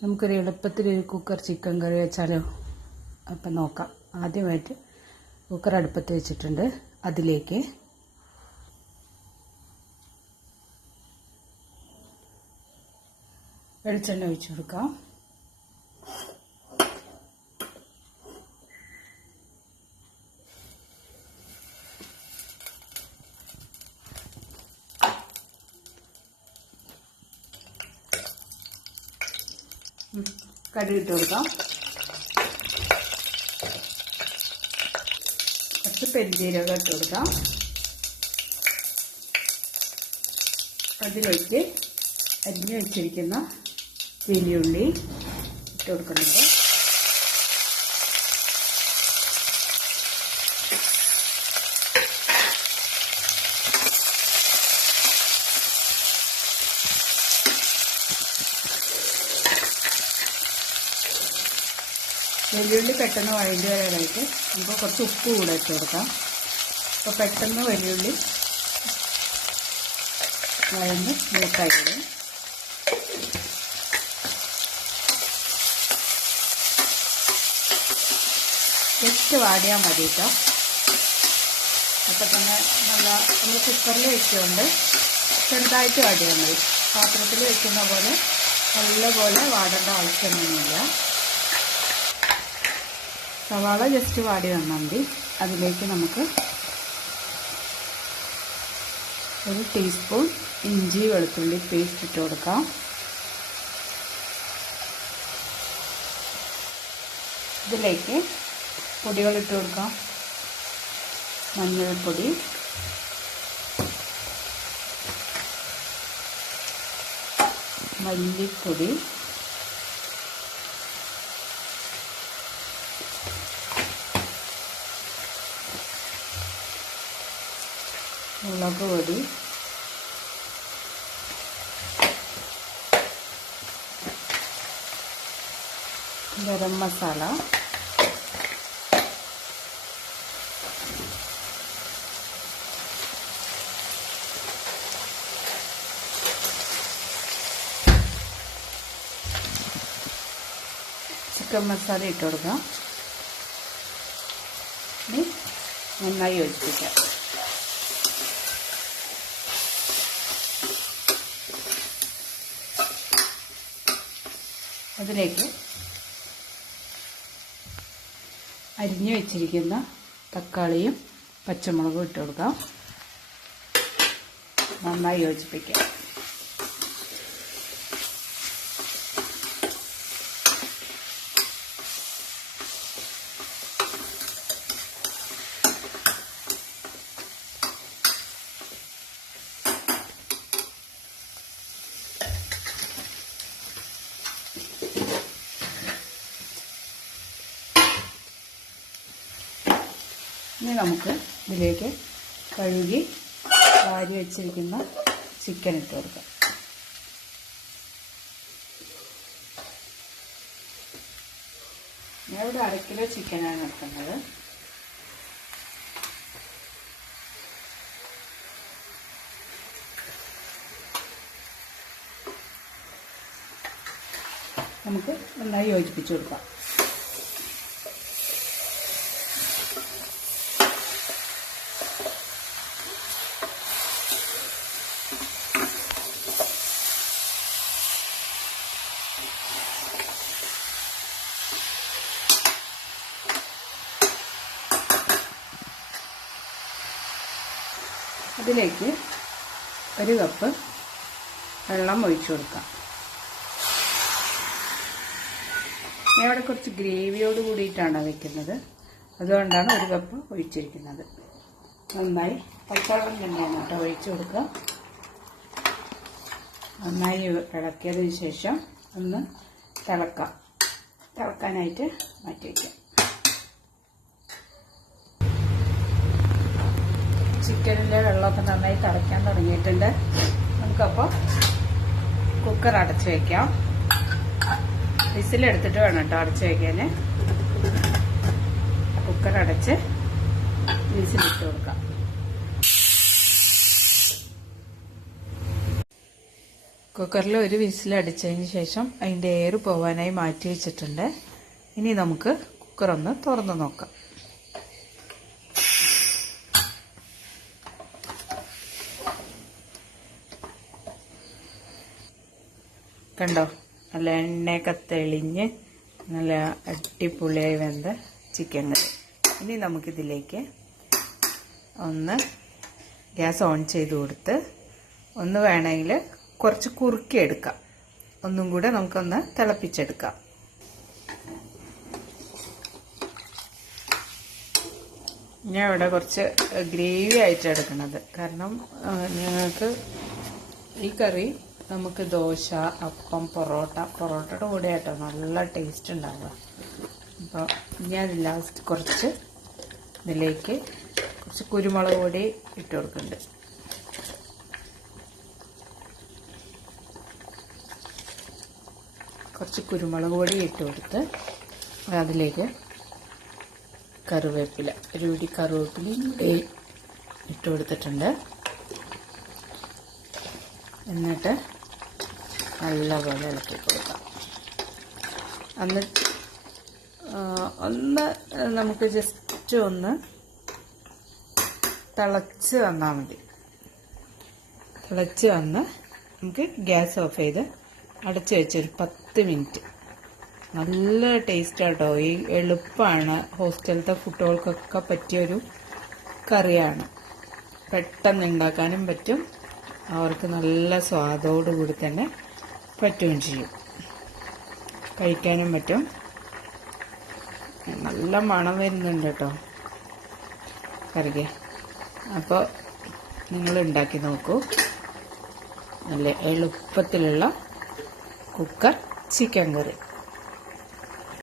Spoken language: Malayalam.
നമുക്കൊരു എളുപ്പത്തിലൊരു കുക്കർ ചിക്കൻ കറി വെച്ചാലോ? അപ്പം നോക്കാം. ആദ്യമായിട്ട് കുക്കർ അടുപ്പത്ത് വെച്ചിട്ടുണ്ട്. അതിലേക്ക് വെളിച്ചെണ്ണ ഒഴിച്ചു കൊടുക്കാം. കടുക് ഇട്ട് കൊടുക്കാം. കുറച്ച് പെരുംജീരകം ഇട്ട് കൊടുക്കാം. അതിലേക്ക് അരിഞ്ഞു വെച്ചിരിക്കുന്ന വെല്ലുള്ളി ഇട്ട് കൊടുക്കുന്നുണ്ട്. വെല്ലുള്ളി പെട്ടെന്ന് വഴണ്ടി വരാനായിട്ട് നമുക്ക് കുറച്ച് ഉപ്പ് കൂടെ ഇട്ട് കൊടുക്കാം. അപ്പോൾ പെട്ടെന്ന് വെല്ലുള്ളി വഴന്ന് മൂക്കായി വരും. ജസ്റ്റ് വാടിയാൽ മതി കേട്ടോ. അപ്പോൾ തന്നെ നമ്മൾ കുക്കറിൽ വെച്ചുകൊണ്ട് ചെറുതായിട്ട് വാടിയാൽ മതി. പാത്രത്തിൽ വെക്കുന്ന പോലെ നല്ലപോലെ വാടേണ്ട ആവശ്യമൊന്നുമില്ല. സവാള ജസ്റ്റ് വാടി വന്നാൽ മതി. അതിലേക്ക് നമുക്ക് ഒരു ടീസ്പൂൺ ഇഞ്ചി വെളുത്തുള്ളി പേസ്റ്റ് ഇട്ട് കൊടുക്കാം. ഇതിലേക്ക് പൊടികളിട്ട് കൊടുക്കാം. മഞ്ഞൾപ്പൊടി, മല്ലിപ്പൊടി, മുളക് പൊടി, ഗരം മസാല, ചിക്കൻ മസാല ഇട്ട് കൊടുക്കാം. ഇനി നന്നായി യോജിപ്പിക്കാം. അതിലേക്ക് അരിഞ്ഞു വെച്ചിരിക്കുന്ന തക്കാളിയും പച്ചമുളകും ഇട്ട് കൊടുക്കാം. നന്നായി യോജിപ്പിക്കാം. ഇനി നമുക്ക് ഇതിലേക്ക് കഴുകി വാരി വെച്ചിരിക്കുന്ന ചിക്കൻ ഇട്ട് കൊടുക്കാം. ഞാൻ ഇവിടെ 1/2 കിലോ ചിക്കനാണ് എടുക്കുന്നത്. നമുക്ക് നന്നായി യോജിപ്പിച്ച് കൊടുക്കാം. അതിലേക്ക് 1 കപ്പ് വെള്ളം ഒഴിച്ചു കൊടുക്കാം. ഞാൻ ഇവിടെ കുറച്ച് ഗ്രേവിയോട് കൂടിയിട്ടാണ് വയ്ക്കുന്നത്. അതുകൊണ്ടാണ് 1 കപ്പ് ഒഴിച്ചിരിക്കുന്നത്. നന്നായി പച്ചവെള്ളം തന്നെയാണ് കേട്ടോ ഒഴിച്ചു കൊടുക്കുക. നന്നായി ഇളക്കിയതിന് ശേഷം ഒന്ന് തിളക്കാനായിട്ട് മാറ്റി വയ്ക്കാം. ചിക്കനിലെ വെള്ളമൊക്കെ നന്നായി തിളയ്ക്കാൻ തുടങ്ങിയിട്ടുണ്ട്. നമുക്കപ്പോൾ കുക്കർ അടച്ചു വയ്ക്കാം. വിസിലെടുത്തിട്ട് വേണം കേട്ടോ അടച്ചു വയ്ക്കാൻ. കുക്കർ അടച്ച് വിസിലിട്ട് കൊടുക്കാം. കുക്കറിൽ ഒരു വിസിലടിച്ചതിന് ശേഷം അതിൻ്റെ എയർ പോവാനായി മാറ്റി വെച്ചിട്ടുണ്ട്. ഇനി നമുക്ക് കുക്കർ ഒന്ന് തുറന്ന് നോക്കാം. കണ്ടോ, നല്ല എണ്ണയൊക്കെ തെളിഞ്ഞ് നല്ല അടിപൊളിയായി വെന്ത ചിക്കൻ കറി. ഇനി നമുക്കിതിലേക്ക് ഒന്ന് ഗ്യാസ് ഓൺ ചെയ്ത് കൊടുത്ത് ഒന്ന് വേണമെങ്കിൽ കുറച്ച് കുറുക്കിയെടുക്കാം. ഒന്നും കൂടെ നമുക്കൊന്ന് തിളപ്പിച്ചെടുക്കാം. ഞാൻ ഇവിടെ കുറച്ച് ഗ്രേവി ആയിട്ട് എടുക്കുന്നത്. കാരണം ഞങ്ങൾക്ക് ഈ കറി നമുക്ക് ദോശ, അപ്പം, പൊറോട്ടയുടെ കൂടെ ആയിട്ടോ നല്ല ടേസ്റ്റ് ഉണ്ടാവുക. അപ്പോൾ ഞാൻ ലാസ്റ്റ് കുറച്ച് ഇതിലേക്ക് കുറച്ച് കുരുമുളക് പൊടി ഇട്ട് കൊടുക്കുന്നുണ്ട്. കുറച്ച് കുരുമുളക് പൊടി ഇട്ട് കൊടുത്ത് അതിലേക്ക് കറിവേപ്പില, ഒരു പിടി കറിവേപ്പിലയും ഇട്ട് കൊടുത്തിട്ടുണ്ട്. എന്നിട്ട് നല്ലപോലെ ഇളക്കി കൊടുക്കാം. എന്നിട്ട് ഒന്ന് നമുക്ക് ജസ്റ്റ് ഒന്ന് തിളച്ച് വന്നാൽ മതി. തിളച്ച് വന്ന് നമുക്ക് ഗ്യാസ് ഓഫ് ചെയ്ത് അടച്ച് വെച്ചൊരു 10 മിനിറ്റ്. നല്ല ടേസ്റ്റാട്ടോ. ഈ എളുപ്പമാണ്, ഹോസ്റ്റലത്തെ കുട്ടികൾക്കൊക്കെ പറ്റിയൊരു കറിയാണ്. പെട്ടെന്ന് ഉണ്ടാക്കാനും പറ്റും, അവർക്ക് നല്ല സ്വാദോടുകൂടി തന്നെ പറ്റുകയും ചെയ്യും, കഴിക്കാനും പറ്റും. നല്ല മണം വരുന്നുണ്ട് കേട്ടോ കറിക്ക്. അപ്പോൾ നിങ്ങൾ ഉണ്ടാക്കി നോക്കൂ. നല്ല എളുപ്പത്തിലുള്ള കുക്കർ ചിക്കൻ കറി.